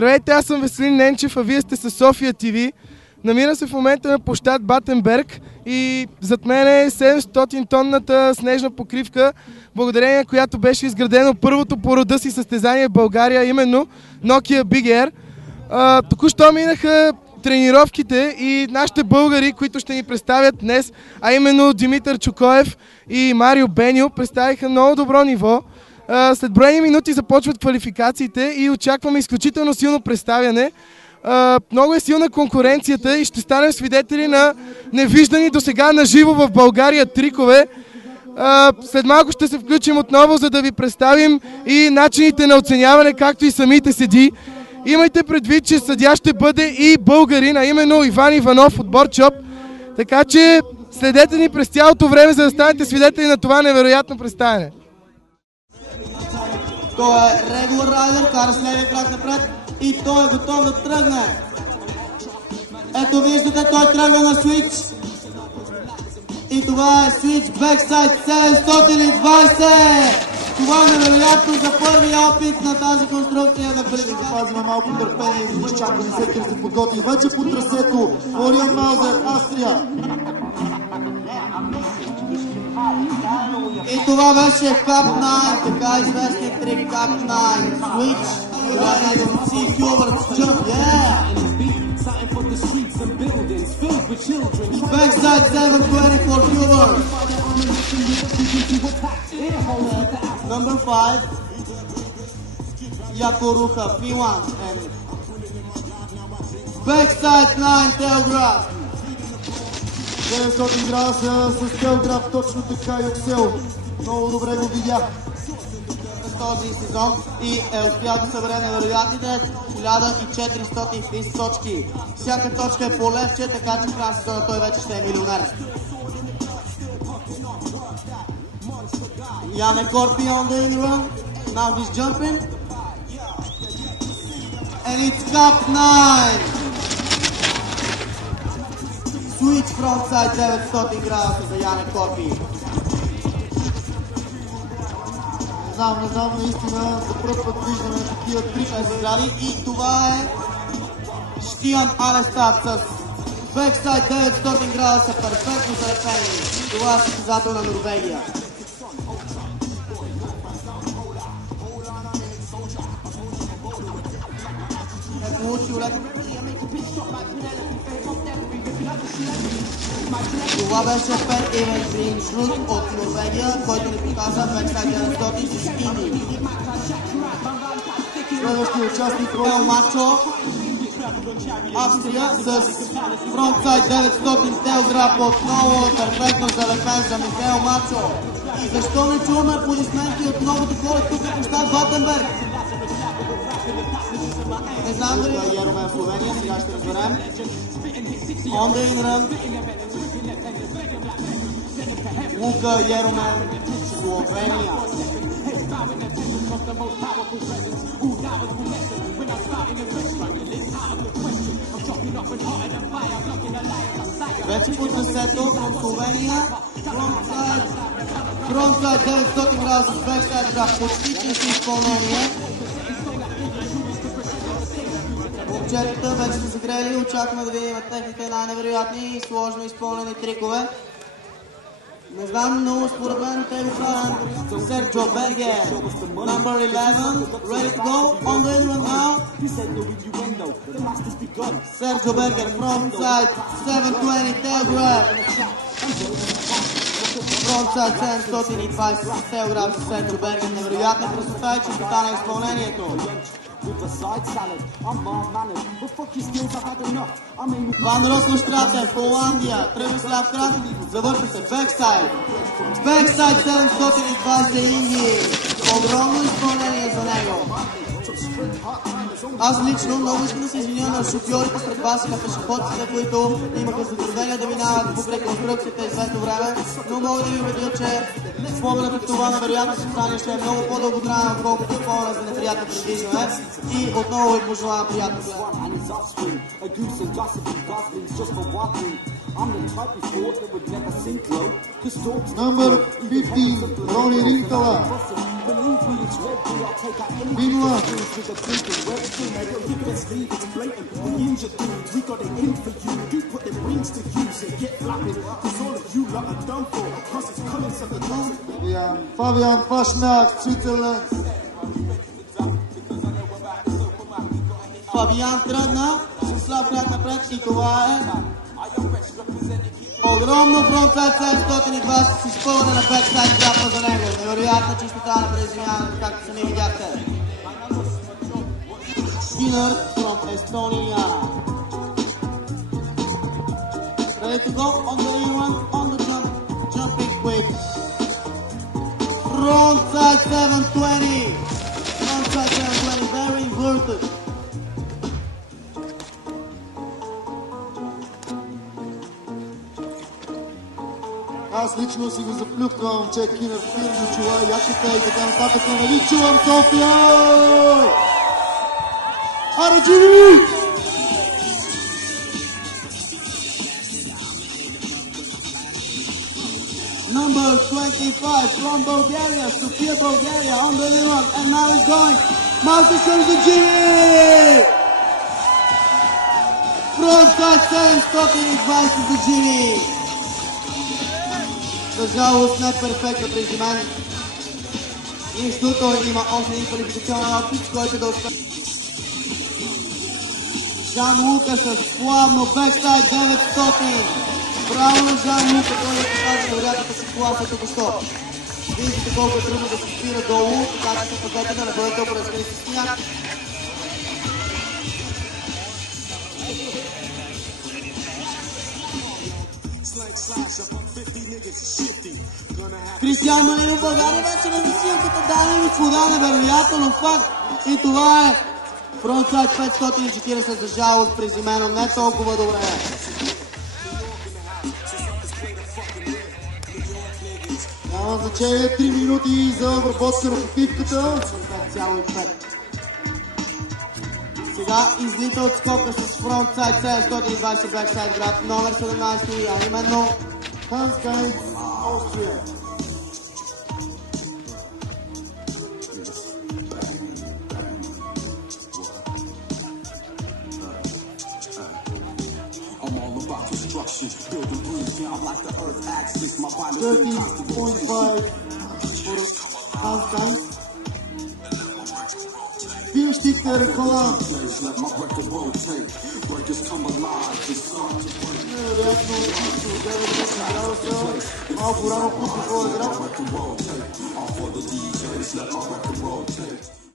Здравейте, аз съм Веселин Ненчев, а вие сте с София ТВ. Намира се в момента на площад Батенберг и зад мен е 700-тонната снежна покривка, благодарение на която беше изградено първото по рода си състезание в България, именно Nokia Big Air. Току-що минаха тренировките и нашите българи, които ще ни представят днес, а именно Димитър Чукоев и Марио Беню, представиха много добро ниво. След броени минути започват квалификациите и очакваме изключително силно представяне. Много е силна конкуренцията и ще станем свидетели на невиждани до сега на живо в България трикове. След малко ще се включим отново, за да ви представим и начините на оценяване, както и самите седи. Имайте предвид, че съдия ще бъде и българин, а именно Иван Иванов от Борчоп. Така че следете ни през цялото време, за да станете свидетели на това невероятно представяне. Той е регулар райдер, кара с левия крак напред и той е готов да тръгне. Ето виждате, той тръгва на свич. И това е свич бексайд 720. Това е невероятно за първия опит на тази конструкция на предизвика. Запазваме малко търпение и изчакваме всеки да се подготви. Вече по трасето Орион Маузер, Австрия. И това беше Cup 9, така известният трик Cup 9. Switch, това е да си Хюбърт Джъмп, Backside 720 for Hubert. Number 5, Yakoruha, P1. And Backside 9, Telegraph. 900 градуса с Телграф, точно така и Оксел. Много добре го видя през този сезон и е успял да събере невероятните 1430 точки. Всяка точка е по левче, така че в края сезона той вече ще е милионер. Яне Корпи on the in run. Now he's jumping. And it's Cup 9. Switch frontside 900 градуса за Яне Корпи. Не знам, наистина за първ път виждаме такива трика. И това е Штиян Анестат с бексайд 900 градуса, перфектно залепени. Това е състезател на Норвегия. Е получил леко. Това беше Пет Ивен Бриншрут от Норвегия, който ни показа бексайд 900 с Инди. Следващия участник Ел Мачо, Австрия с фронтсайд 900 телграп, отново перфектно залепен за Михаел Мачо. И защо не чуваме аплодисменти от многото хора тук на площад Батенберг? Не знам дали Еромел Словения, сега ще разберем. On the in run. Лука Еромел, Словения. Вече по трасето от Словения, фронтсайд 900 градуса с бексайд драп, почти чисто изпълнение. Момчетата вече са загрели, очакваме да видим техните най-невероятни и сложно изпълнени трикове. Не знам, но според мен те го правят Серджо Бергер, number 11, ready to go, on the run now. Серджо Бергер, frontside 720, tailgrab. Frontside 720 с tailgrab с Серджо Бергер. Невероятна красота и чистота на изпълнението. Ван Росмощратен, Холандия, тръгва с ляв крак, завършва се бексайд. Бексайд 720 Инди. Огромно изпълнение за него. Аз лично много искам да се извиня на шофьорите сред вас и на пешеходците, които имаха затруднения да минават покрай конструкцията известно време, но мога да ви убедя, че споменът от това невероятно състояние ще е много по-дълготраен, отколкото споменът за неприятно предвиждане. И отново ви пожелавам приятно гледане. Number 50, Ronnie Rintala. Binua. Fabian Faschnack, Switzerland. Фабиан тръгна с слаб крак напред и това е огромно фронтсайд 720 с изпълнена на бексайд грапа за него. Невероятна чистота на презимяването, както сами видяхте. Skinner from Estonia. Ready to go on the E1, on the jump, jumping with frontside 720. Frontside 720, very inverted. Аз лично си го заплюхвам, че Кинър фирно чува, яката и така нататък. Нали чувам София! Аре, Джими! Number 25 from Bulgaria, Sofia, Bulgaria, on the E1, and now he's going. Marcus Zagini! Frontside 720 Zagini! За жалост не перфектно прежимен. Нищо, той има още един квалификационен опит, който да успее. Жан Лука с плавно бексайд 900. Браво на Жан Лука, той не показва невероятната си класа като стоп. Виждате колко е трудно да се спира долу, така че се пазете да не бъде толкова разкрити с сняг. Кристиан Малинов, България вече не засилен като дами и господа, невероятно факт. И това е фронтсайд 540, за жалост приземено не толкова добре. Няма значение, 3 минути за обработка на покривката. 5,5. Сега излита от скока с фронтсайд 720 бексайд граб номер 17, а именно Hans Geins, Austria. I'm all about destruction, building bridge down like the earth axis. My violence 30.5 for Hans Geins. Viu sticker Roland. let my record rotate. Breakers come alive, just start to break. Невероятно чисто, 9 малко рано пусна своя град. Record rotate, all for the DJs, let my record rotate.